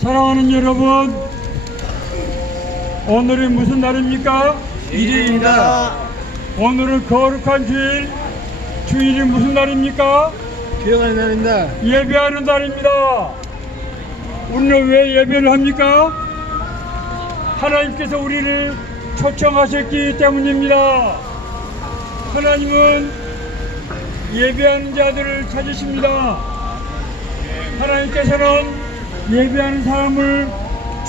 사랑하는 여러분, 오늘이 무슨 날입니까? 일요일입니다. 오늘은 거룩한 주일, 주일이 무슨 날입니까? 기억하는 날입니다. 예배하는 날입니다. 우리는 왜 예배를 합니까? 하나님께서 우리를 초청하셨기 때문입니다. 하나님은 예배하는 자들을 찾으십니다. 하나님께서는 예배하는 사람을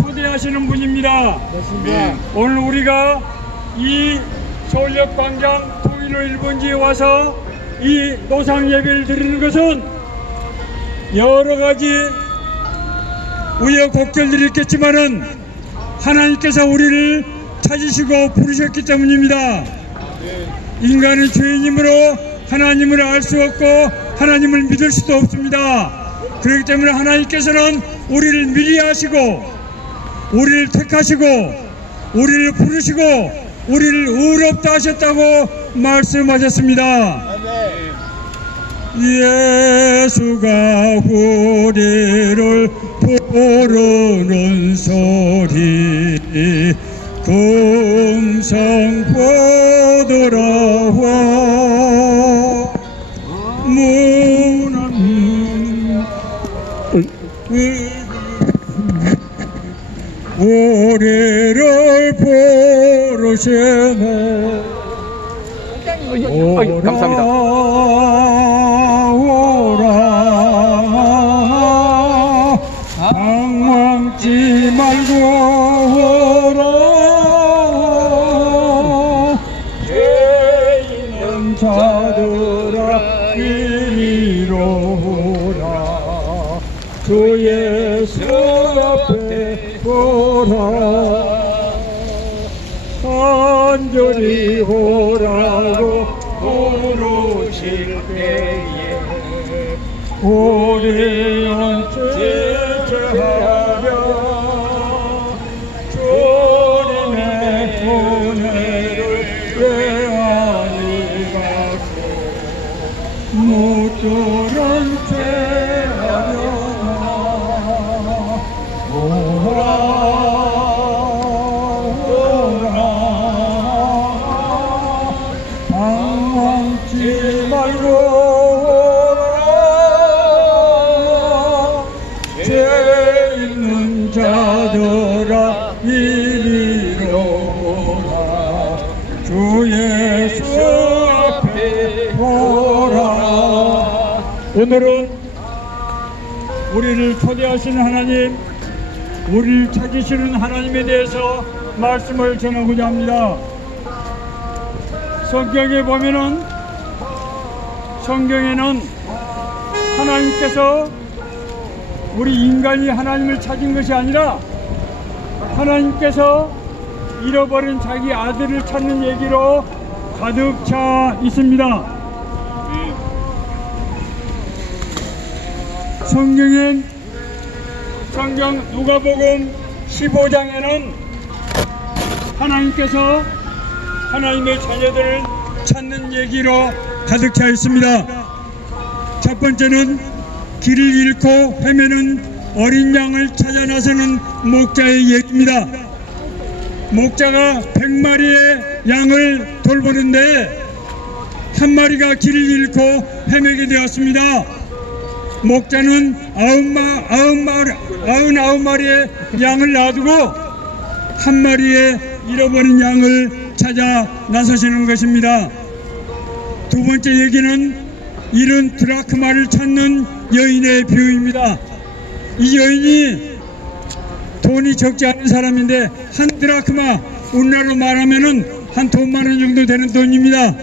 초대하시는 분입니다. 맞습니다. 오늘 우리가 이 서울역 광장 통일로 1번지에 와서 이 노상 예배를 드리는 것은 여러 가지 우여곡절들이 있겠지만은 하나님께서 우리를 찾으시고 부르셨기 때문입니다. 인간은 죄인이므로 하나님을 알 수 없고 하나님을 믿을 수도 없습니다. 그렇기 때문에 하나님께서는 우리를 미리 아시고 우리를 택하시고 우리를 부르시고 우리를 의롭다 하셨다고 말씀하셨습니다. 예수가 우리를 부르는 소리 금성포들어와 우리를 부르시네. 감사합니다. 오라 방황치 말고 오라 죄 있는 자들아 이리로 오라 주 예수 앞에 오라 간절히 오라고 부르실 때에 우리는 지체하여 주님의 은혜를 외아리 받고 무들은 죄하려나 오라 방황치 말고 오라 죄 있는 자들아 이리로 오라 주 예수 앞에 오라. 오늘은 우리를 초대하시는 하나님, 우리를 찾으시는 하나님에 대해서 말씀을 전하고자 합니다. 성경에는 하나님께서 우리 인간이 하나님을 찾은 것이 아니라 하나님께서 잃어버린 자기 아들을 찾는 얘기로 가득 차 있습니다. 성경 누가복음 15장에는 하나님께서 하나님의 자녀들을 찾는 얘기로 가득 차 있습니다. 첫 번째는 길을 잃고 헤매는 어린 양을 찾아 나서는 목자의 얘기입니다. 목자가 100마리의 양을 돌보는데 한 마리가 길을 잃고 헤매게 되었습니다. 목자는 99마리의 양을 놔두고 한 마리의 잃어버린 양을 찾아 나서시는 것입니다. 두 번째 얘기는 잃은 드라크마를 찾는 여인의 비유입니다. 이 여인이 돈이 적지 않은 사람인데 한 드라크마, 우리나라로 말하면은 한 돈만 원 정도 되는 돈입니다.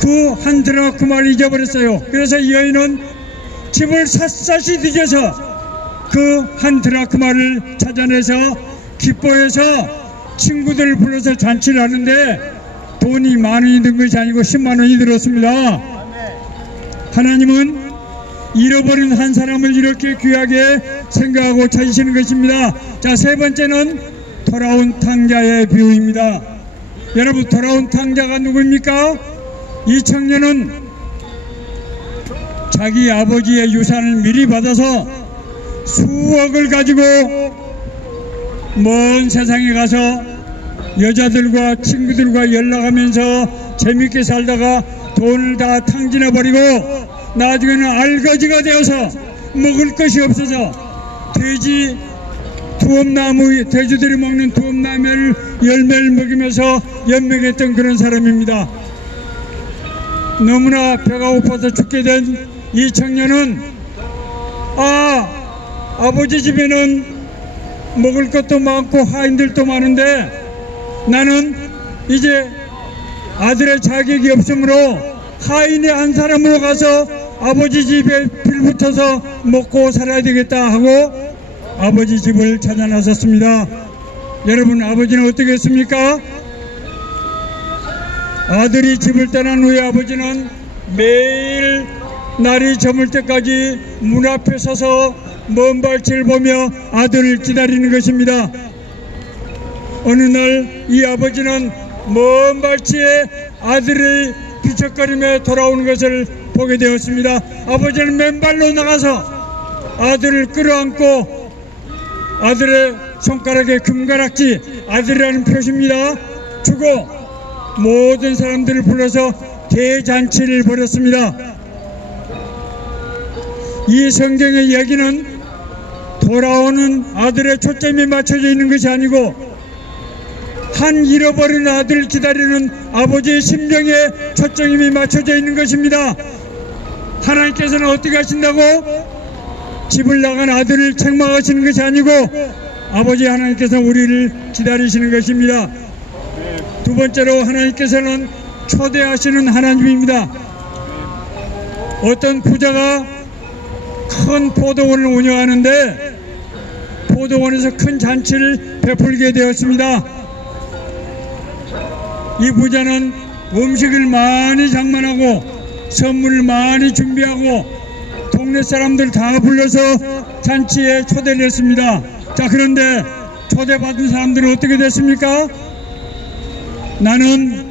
그 한 드라크마를 잊어버렸어요. 그래서 이 여인은 집을 샅샅이 뒤져서 그 한 드라크마를 찾아내서 기뻐해서 친구들을 불러서 잔치를 하는데 돈이 만 원이 든 것이 아니고 10만 원이 들었습니다. 하나님은 잃어버린 한 사람을 이렇게 귀하게 생각하고 찾으시는 것입니다. 자, 세 번째는 돌아온 탕자의 비유입니다. 여러분, 돌아온 탕자가 누구입니까? 이 청년은 자기 아버지의 유산을 미리 받아서 수억을 가지고 먼 세상에 가서 여자들과 친구들과 연락하면서 재밌게 살다가 돈을 다 탕진해 버리고 나중에는 알거지가 되어서 먹을 것이 없어서 돼지들이 먹는 두엄나무를 열매를 먹이면서 연명했던 그런 사람입니다. 너무나 배가 고파서 죽게 된 이 청년은 아버지 집에는 먹을 것도 많고 하인들도 많은데 나는 이제 아들의 자격이 없으므로 하인의 한 사람으로 가서 아버지 집에 빌붙어서 먹고 살아야 되겠다 하고 아버지 집을 찾아 나섰습니다. 여러분, 아버지는 어떻게 했습니까? 아들이 집을 떠난 후에 아버지는 매일 날이 저물 때까지 문 앞에 서서 먼 발치를 보며 아들을 기다리는 것입니다. 어느 날 이 아버지는 먼 발치에 아들이 비척거리며 돌아오는 것을 보게 되었습니다. 아버지는 맨발로 나가서 아들을 끌어안고 아들의 손가락에 금가락지, 아들이라는 표시입니다, 주고 모든 사람들을 불러서 대잔치를 벌였습니다. 이 성경의 이야기는 돌아오는 아들의 초점이 맞춰져 있는 것이 아니고 한 잃어버린 아들을 기다리는 아버지의 심정에 초점이 맞춰져 있는 것입니다. 하나님께서는 어떻게 하신다고? 집을 나간 아들을 책망하시는 것이 아니고 아버지 하나님께서는 우리를 기다리시는 것입니다. 두 번째로 하나님께서는 초대하시는 하나님입니다. 어떤 부자가 큰 포도원을 운영하는데 포도원에서 큰 잔치를 베풀게 되었습니다. 이 부자는 음식을 많이 장만하고 선물을 많이 준비하고 동네 사람들 다 불러서 잔치에 초대를 했습니다. 자, 그런데 초대받은 사람들은 어떻게 됐습니까? 나는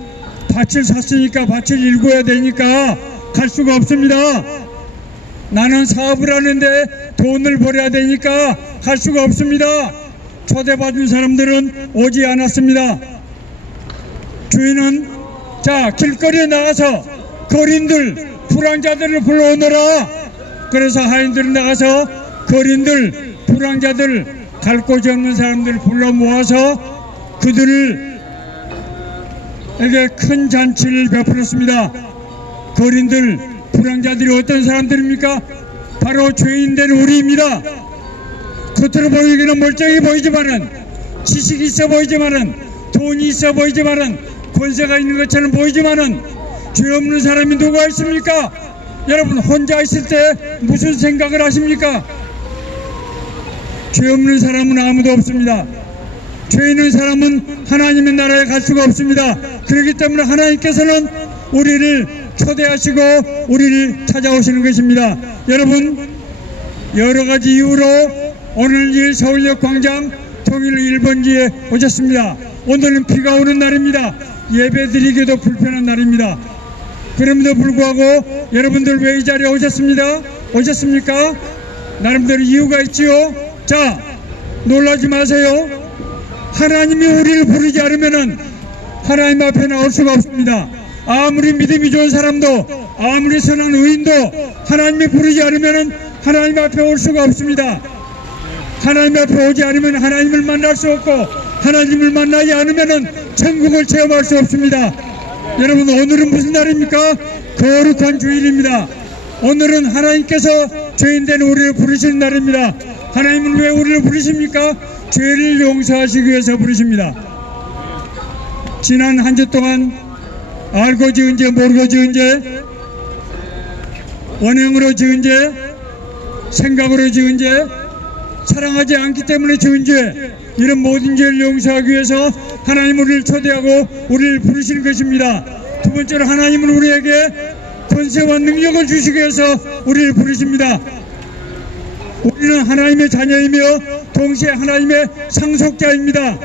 밭을 샀으니까 밭을 일궈야 되니까 갈 수가 없습니다. 나는 사업을 하는데 돈을 벌어야 되니까 갈 수가 없습니다. 초대받은 사람들은 오지 않았습니다. 주인은 자, 길거리에 나가서 거린들, 불황자들을 불러오너라. 그래서 하인들이 나가서 거린들, 불황자들, 갈 곳이 없는 사람들을 불러 모아서 그들에게 큰 잔치를 베풀었습니다. 거린들, 불황자들이 어떤 사람들입니까? 바로 죄인된 우리입니다. 겉으로 보이기는 멀쩡해 보이지만은, 지식이 있어 보이지만은, 돈이 있어 보이지만은, 권세가 있는 것처럼 보이지만은 죄 없는 사람이 누가 있습니까? 여러분, 혼자 있을 때 무슨 생각을 하십니까? 죄 없는 사람은 아무도 없습니다. 죄 있는 사람은 하나님의 나라에 갈 수가 없습니다. 그렇기 때문에 하나님께서는 우리를 초대하시고 우리를 찾아오시는 것입니다. 여러분, 여러 가지 이유로 오늘 이 서울역 광장 통일 1번지에 오셨습니다. 오늘은 비가 오는 날입니다. 예배 드리기도 불편한 날입니다. 그럼에도 불구하고 여러분들 왜 이 자리에 오셨습니까? 나름대로 이유가 있지요. 자, 놀라지 마세요. 하나님이 우리를 부르지 않으면은 하나님 앞에 나올 수가 없습니다. 아무리 믿음이 좋은 사람도, 아무리 선한 의인도 하나님이 부르지 않으면은 하나님 앞에 올 수가 없습니다. 하나님 앞에 오지 않으면 하나님을 만날 수 없고, 하나님을 만나지 않으면은 천국을 체험할 수 없습니다. 여러분, 오늘은 무슨 날입니까? 거룩한 주일입니다. 오늘은 하나님께서 죄인된 우리를 부르시는 날입니다. 하나님은 왜 우리를 부르십니까? 죄를 용서하시기 위해서 부르십니다. 지난 한 주 동안 알고 지은 죄, 모르고 지은 죄, 원행으로 지은 죄, 생각으로 지은 죄, 사랑하지 않기 때문에 지은 죄, 이런 모든 죄를 용서하기 위해서 하나님은 우리를 초대하고 우리를 부르시는 것입니다. 두 번째로 하나님은 우리에게 권세와 능력을 주시기 위해서 우리를 부르십니다. 우리는 하나님의 자녀이며 동시에 하나님의 상속자입니다.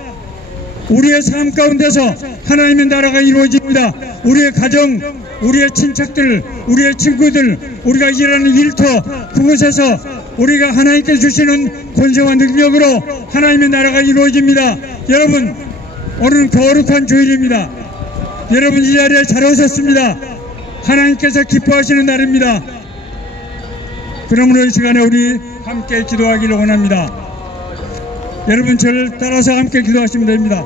우리의 삶 가운데서 하나님의 나라가 이루어집니다. 우리의 가정, 우리의 친척들, 우리의 친구들, 우리가 일하는 일터, 그곳에서 우리가 하나님께서 주시는 권세와 능력으로 하나님의 나라가 이루어집니다. 여러분, 오늘은 거룩한 주일입니다. 여러분 이 자리에 잘 오셨습니다. 하나님께서 기뻐하시는 날입니다. 그러므로 이 시간에 우리 함께 기도하기를 원합니다. 여러분 저를 따라서 함께 기도하시면 됩니다.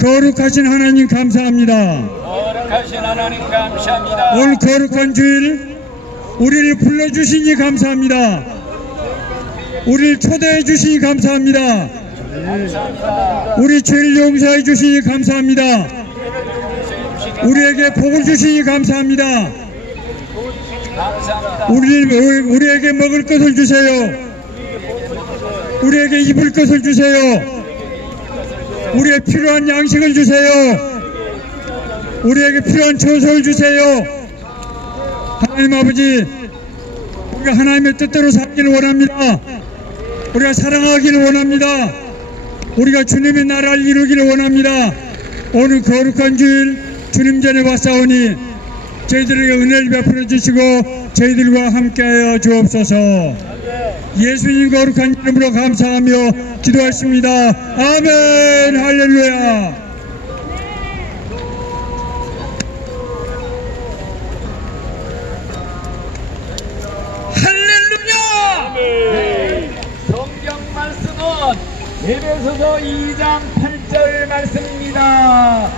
거룩하신 하나님 감사합니다. 거룩하신 하나님 감사합니다. 오늘 거룩한 주일 우리를 불러주시니 감사합니다. 우리를 초대해 주시니 감사합니다. 감사합니다. 우리 죄를 용서해 주시니 감사합니다. 우리에게 복을 주시니 감사합니다. 감사합니다. 우리에게 먹을 것을 주세요. 우리에게 입을 것을 주세요. 우리의 필요한 양식을 주세요. 우리에게 필요한 처소를 주세요. 하나님 아버지, 우리가 하나님의 뜻대로 살기를 원합니다. 우리가 사랑하기를 원합니다. 우리가 주님의 나라를 이루기를 원합니다. 오늘 거룩한 주일 주님 전에 왔사오니 저희들에게 은혜를 베풀어 주시고 저희들과 함께하여 주옵소서. 예수님 거룩한 이름으로 감사하며 기도하십니다. 아멘. 할렐루야. 할렐루야! 성경 말씀은 에베소서 2장 8절 말씀입니다.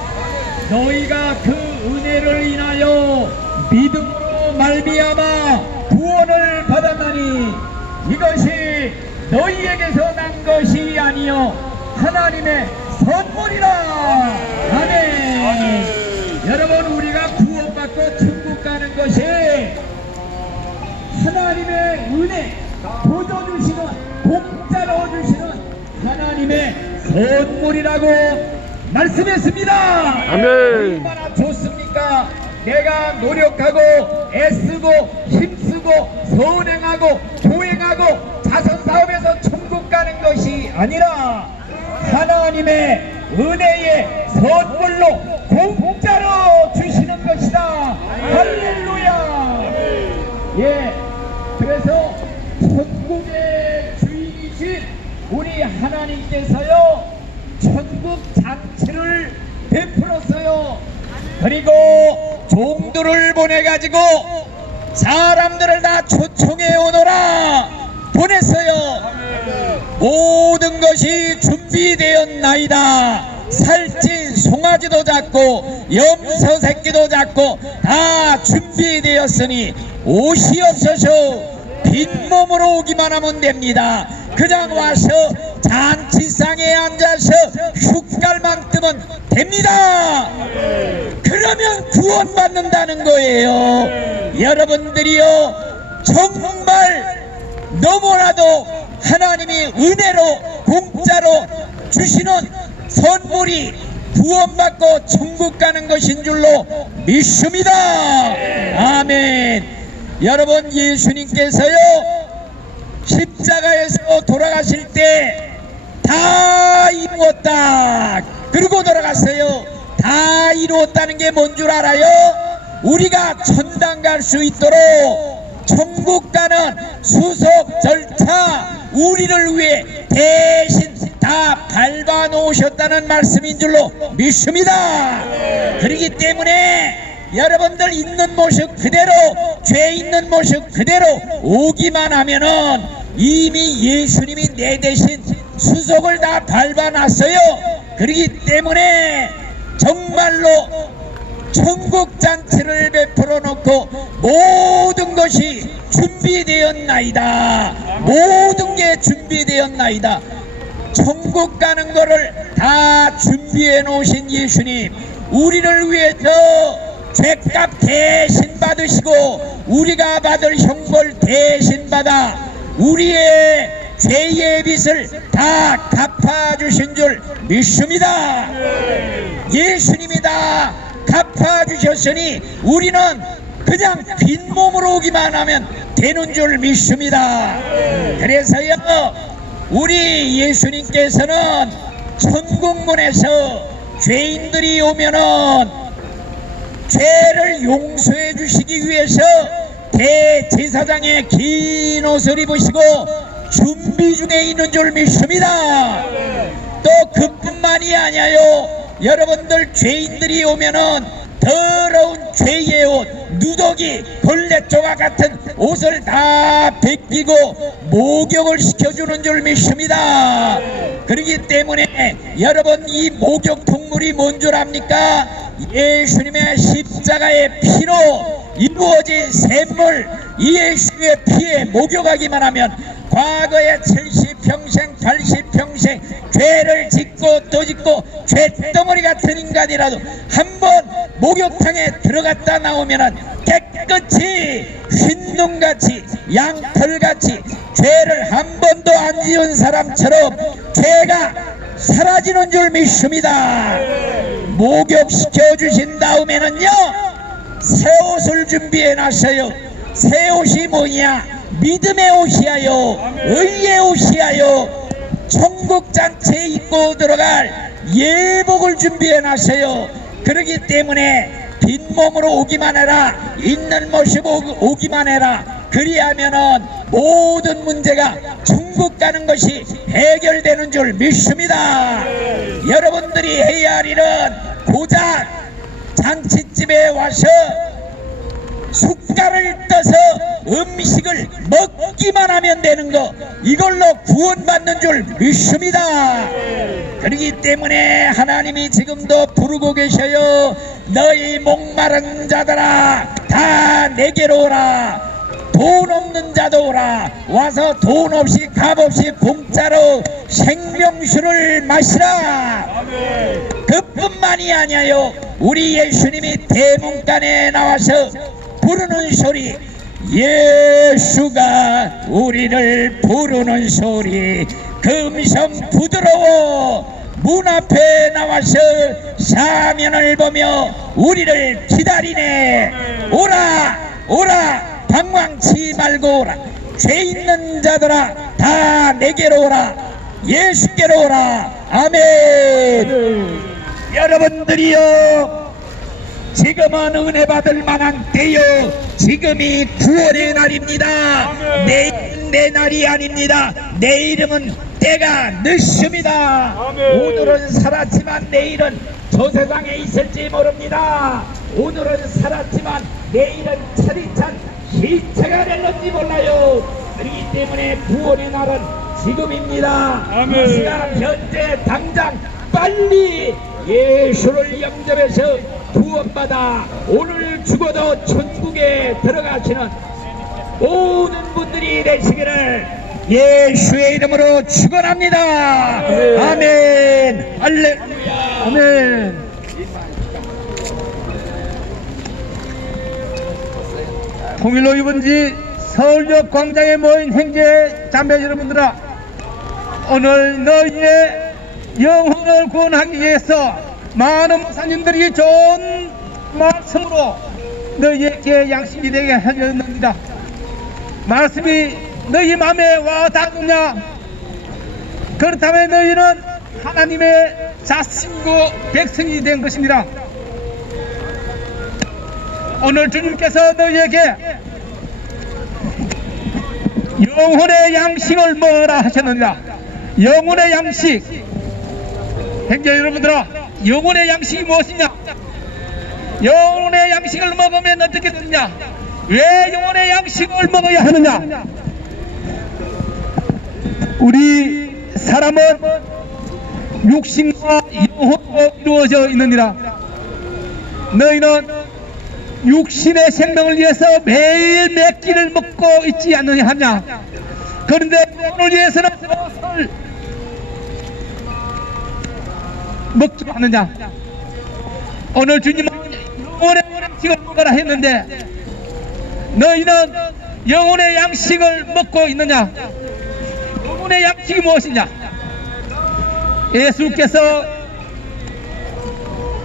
너희가 그 은혜를 인하여 믿음으로 말미암아 구원을 받았나니 이것이 너희에게서 난 것이 아니요 하나님의 선물이라. 아멘. 여러분, 우리가 구원받고 천국 가는 것이 하나님의 은혜, 보조 주시는, 공짜로 주시는 하나님의 선물이라고 말씀했습니다. 아멘. 얼마나 좋습니까? 내가 노력하고 애쓰고 힘쓰고 선행하고 도행하고 자선사업에서 천국 가는 것이 아니라 하나님의 은혜의 선물로 공짜로 주시는 것이다. 할렐루야. 예, 그래서 천국의 주인이신 우리 하나님께서요 천국 잔치를 베풀었어요. 그리고 종들을 보내가지고 사람들을 다 초청해 오너라 보냈어요. 모든 것이 준비되었나이다. 살찐 송아지도 잡고 염소 새끼도 잡고 다 준비되었으니 옷이없어서 빈몸으로 오기만 하면 됩니다. 그냥 와서 잔치상에 앉아서 숟갈만 뜨면 됩니다. 그러면 구원받는다는 거예요. 여러분들이요 정말 너무나도 하나님이 은혜로 공짜로 주시는 선물이 구원받고 천국 가는 것인 줄로 믿습니다. 아멘. 여러분, 예수님께서요 십자가에서 돌아가실 때 다 이루었다 그러고 돌아갔어요. 다 이루었다는 게 뭔 줄 알아요? 우리가 천당 갈 수 있도록 천국 가는 수속 절차 우리를 위해 대신 다 밟아 놓으셨다는 말씀인 줄로 믿습니다. 그렇기 때문에 여러분들 있는 모습 그대로, 죄 있는 모습 그대로 오기만 하면은 이미 예수님이 내 대신 수속을 다 밟아놨어요. 그렇기 때문에 정말로 천국 잔치를 베풀어 놓고 모든 것이 준비되었나이다. 모든 게 준비되었나이다. 천국 가는 거를 다 준비해 놓으신 예수님, 우리를 위해서 죄값 대신 받으시고 우리가 받을 형벌 대신 받아 우리의 죄의 빚을 다 갚아주신 줄 믿습니다. 예수님이 다 갚아주셨으니 우리는 그냥 빈몸으로 오기만 하면 되는 줄 믿습니다. 그래서요 우리 예수님께서는 천국문에서 죄인들이 오면은 죄를 용서해 주시기 위해서 대제사장의 긴 옷을 입으시고 준비 중에 있는 줄 믿습니다. 또 그뿐만이 아니에요. 여러분들 죄인들이 오면은 더러운 죄의 옷, 누더기, 벌레 조각 같은 옷을 다 벗기고 목욕을 시켜주는 줄 믿습니다. 그렇기 때문에 여러분 이 목욕 통물이 뭔 줄 압니까? 예수님의 십자가의 피로 이루어진 샘물, 이 예수의 피에 목욕하기만 하면 과거에 70평생 80평생 죄를 짓고 또 짓고 죄덩어리 같은 인간이라도 한번 목욕탕에 들어갔다 나오면은 깨끗이 흰눈같이 양털같이 죄를 한 번도 안 지은 사람처럼 죄가 사라지는 줄 믿습니다. 목욕시켜 주신 다음에는요, 새 옷을 준비해 놨어요. 새 옷이 뭐냐? 믿음의 옷이야요, 의의 옷이야요, 천국잔치에 입고 들어갈 예복을 준비해 놨어요. 그렇기 때문에 빈몸으로 오기만 해라, 있는 모시고 오기만 해라. 그리하면은 모든 문제가 천국 가는 것이 해결되는 줄 믿습니다. 여러분들이 해야 할 일은 고작 잔치집에 와서 숟갈을 떠서 음식을 먹기만 하면 되는 거, 이걸로 구원받는 줄 믿습니다. 그렇기 때문에 하나님이 지금도 부르고 계셔요. 너희 목마른 자들아 다 내게로 오라. 돈 없는 자도 오라. 와서 돈 없이 값 없이 공짜로 생명수를 마시라. 그뿐만이 아니에요. 우리 예수님이 대문간에 나와서 부르는 소리, 예수가 우리를 부르는 소리, 금성 부드러워 문 앞에 나와서 사면을 보며 우리를 기다리네. 오라 오라, 방황치 말고 오라. 죄 있는 자들아 다 내게로 오라. 예수께로 오라. 아멘. 여러분들이요, 지금은 은혜 받을 만한 때요. 지금이 구원의 날입니다. 내일은 내 날이 아닙니다. 내일은 때가 늦습니다. 오늘은 살았지만 내일은 저 세상에 있을지 모릅니다. 오늘은 살았지만 내일은 차디찬 시체가 될는지 몰라요. 그렇기 때문에 구원의 날은 지금입니다. 이 시간 현재 당장 빨리 예수를 영접해서 구원받아 오늘 죽어도 천국에 들어가시는 모든 분들이 되시기를 예수의 이름으로 축원합니다. 아멘. 할렐루야. 아멘. 통일로 유분지 서울역 광장에 모인 형제 자매 여러분들아, 오늘 너희의 영혼을 구원하기 위해서 많은 목사님들이 좋은 말씀으로 너희에게 양식이 되게 하였느니라. 말씀이 너희 마음에 와 닿느냐? 그렇다면 너희는 하나님의 자식이고 백성이 된 것입니다. 오늘 주님께서 너희에게 영혼의 양식을 먹으라 하셨느니라. 영혼의 양식, 형제 여러분들아, 영혼의 양식이 무엇이냐? 영혼의 양식을 먹으면 어떻게 되느냐? 왜 영혼의 양식을 먹어야 하느냐? 우리 사람은 육신과 영혼으로 이루어져 있느니라. 너희는 육신의 생명을 위해서 매일 몇 끼를 먹고 있지 않느냐 하냐? 그런데 영혼을 위해서는 무엇을 먹지 않느냐? 오늘 주님은 영혼의 양식을 먹으라 했는데 너희는 영혼의 양식을 먹고 있느냐? 영혼의 양식이 무엇이냐? 예수께서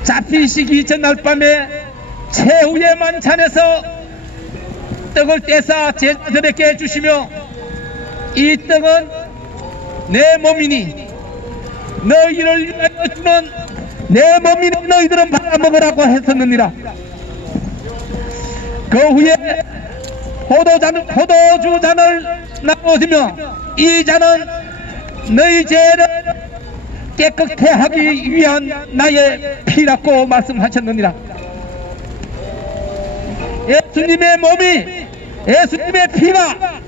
잡히시기 전날 밤에 최후의 만찬에서 떡을 떼사 제자들에게 주시며 이 떡은 내 몸이니 너희를 위하여 주는 내 몸이니 너희들은 받아 먹으라고 했었느니라. 그 후에 포도주 잔을 나누어주며 이 잔은 너희 죄를 깨끗게 하기 위한 나의 피라고 말씀하셨느니라. 예수님의 몸이, 예수님의 피가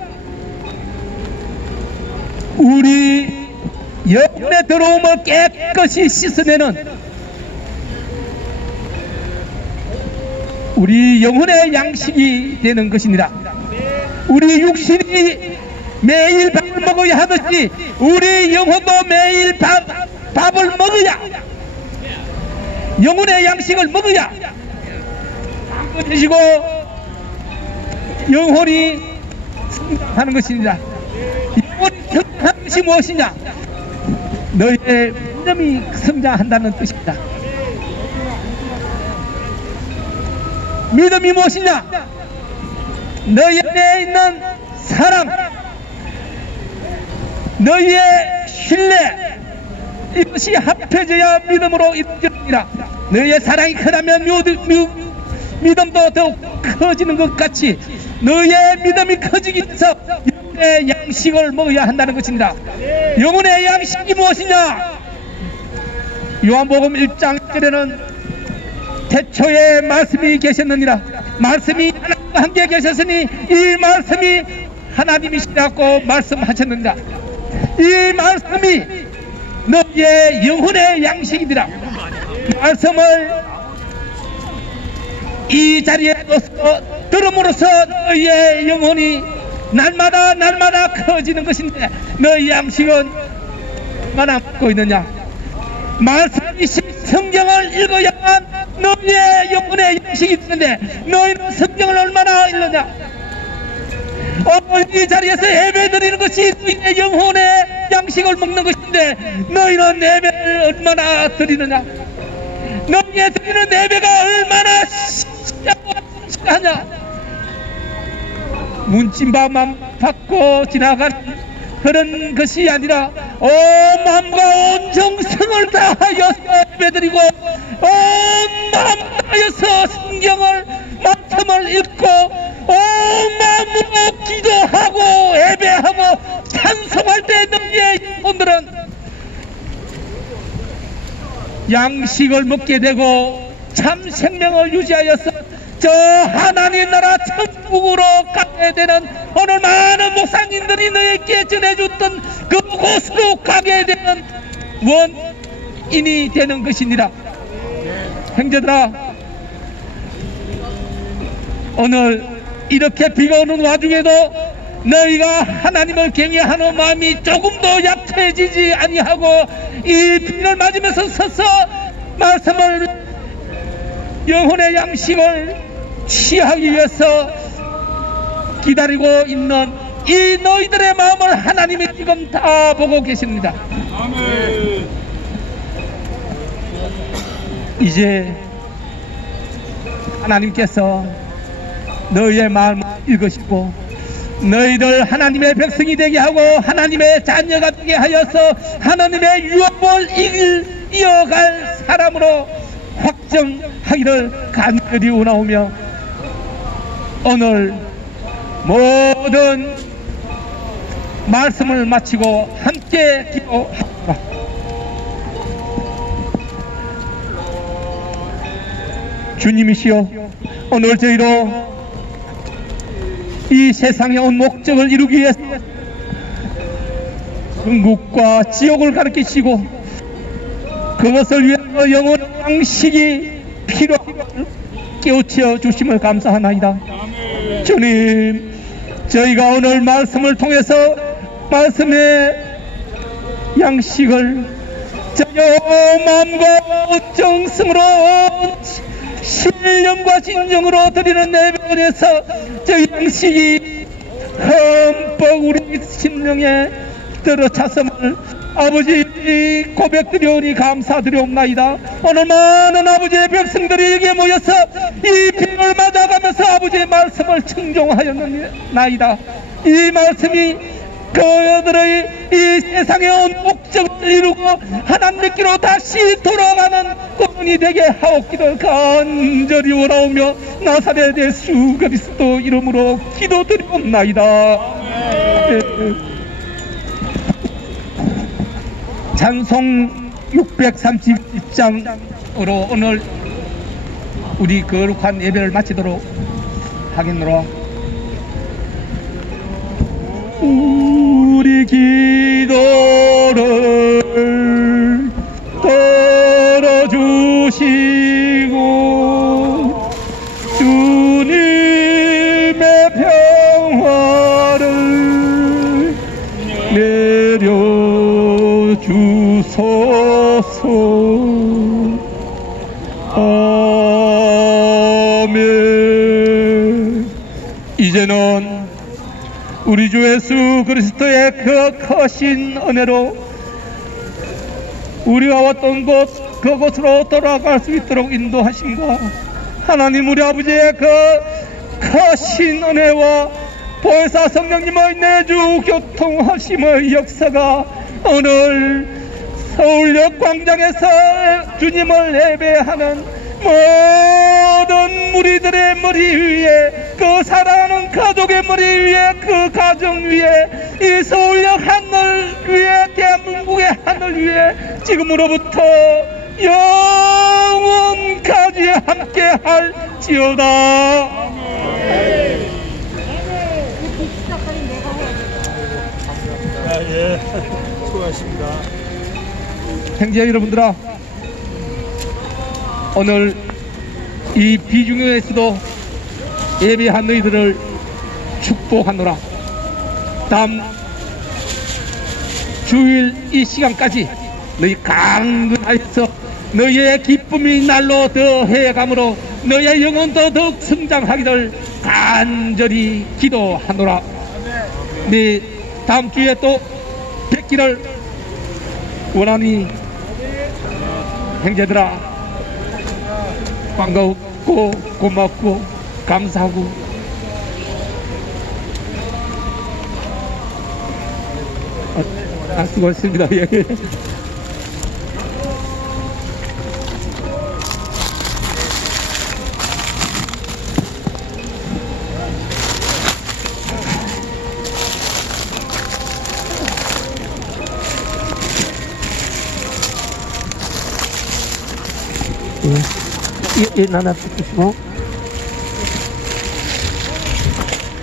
우리 영혼의 더러움을 깨끗이 씻어내는 우리 영혼의 양식이 되는 것입니다. 우리 육신이 매일 밥을 먹어야 하듯이 우리 영혼도 매일 밥을 먹어야, 영혼의 양식을 먹어야 드시고 영혼이 성장하는 것입니다. 영혼이 성장하는 것이 무엇이냐? 너희의 믿음이 성장한다는 뜻입니다. 믿음이 무엇이냐? 너희 안에 있는 사랑, 너희의 신뢰, 이것이 합해져야 믿음으로 이루어집니다. 너희의 사랑이 크다면 믿음도 더욱 커지는 것 같이 너희의 믿음이 커지기 위해서 영혼의 양식을 먹어야 한다는 것입니다. 영혼의 양식이 무엇이냐? 요한복음 1장 1절에는 태초에 말씀이 계셨느니라. 말씀이 하나님과 함께 계셨으니 이 말씀이 하나님이시라고 말씀하셨느니라. 이 말씀이 너희의 영혼의 양식이니라. 말씀을 이 자리에 들음으로써 너희의 영혼이 날마다 커지는 것인데 너희 양식은 얼마나 먹고 있느냐? 말씀이신 성경을 읽어야만 너희의 영혼의 양식이 있는데 너희는 성경을 얼마나 읽느냐? 오늘 이 자리에서 예배 드리는 것이 너희의 영혼의 양식을 먹는 것인데 너희는 예배를 얼마나 드리느냐? 너희의 드리는 예배가 얼마나 하냐? 문진방만 받고 지나가는 그런 것이 아니라 온 마음과 온 정성을 다하여 예배드리고 온 마음 다하여서 성경을 말씀을 읽고 온 마음으로 기도하고 예배하고 찬송할 때 너희의 영혼들은 양식을 먹게 되고 참 생명을 유지하여서 저 하나님 나라 천국으로 가게 되는 오늘 많은 목사님들이 너에게 전해줬던 그곳으로 가게 되는 원인이 되는 것이니라. 형제들아, 오늘 이렇게 비가 오는 와중에도 너희가 하나님을 경외하는 마음이 조금도 약해지지 아니하고 이 비를 맞으면서 서서 말씀을 영혼의 양식을 취하기 위해서 기다리고 있는 이 너희들의 마음을 하나님이 지금 다 보고 계십니다. 아멘. 이제 하나님께서 너희의 마음을 읽으시고 너희들 하나님의 백성이 되게 하고 하나님의 자녀가 되게 하여서 하나님의 유업을 이어갈 사람으로 확정하기를 간절히 원하오며 오늘 모든 말씀을 마치고 함께 기도합니다. 주님이시여, 오늘 저희로 이 세상에 온 목적을 이루기 위해서 천국과 지옥을 가르치시고 그것을 위해서 영원한 양식이 필요함을 깨우쳐 주심을 감사하나이다. 주님, 저희가 오늘 말씀을 통해서 말씀의 양식을 저희 마음과 정성으로 신령과 진정으로 드리는 예배에서 저희 양식이 흠뻑 우리 심령에 들어찼음을 아버지 고백드리오니 감사드리옵나이다. 오늘 많은 아버지의 백성들이 여기에 모여서 이 비를 맞아가면서 아버지의 말씀을 청종하였나이다. 이 말씀이 그들의 이 세상의 온 목적을 이루고 하나님께로 다시 돌아가는 꿈이 되게 하옵기를 간절히 원하오며 나사렛 예수 그리스도 이름으로 기도드리옵나이다. 찬송 632장으로 오늘 우리 거룩한 예배를 마치도록 하겠노라. 우리 기도를 들어주시고 주님의 평화를 내려주소서. 아멘. 이제는 우리 주 예수 그리스도의 그 크신 은혜로 우리가 왔던 곳 그곳으로 돌아갈 수 있도록 인도하심과 하나님 우리 아버지의 그 크신 은혜와 보혜사 성령님의 내주 교통하심의 역사가 오늘 서울역 광장에서 주님을 예배하는 모든 무리들의 머리 위에, 그 사랑하는 가족의 머리 위에, 그 가정 위에, 이 서울역 하늘 위에, 대한민국의 하늘 위에 지금으로부터 영원까지 함께 할지어다. 예, 수고하십니다. 형제 여러분들아, 오늘 이 비중에서도 예배한 너희들을 축복하노라. 다음 주일 이 시간까지 너희 강건하여서 너희의 기쁨이 날로 더해감으로 너희의 영혼도 더욱 성장하기를 간절히 기도하노라. 네 다음 주에 또 뵙기를 원하니 형제들아, 반가웠고 고맙고 감사하고 수고하셨습니다. 예. 나나 주시고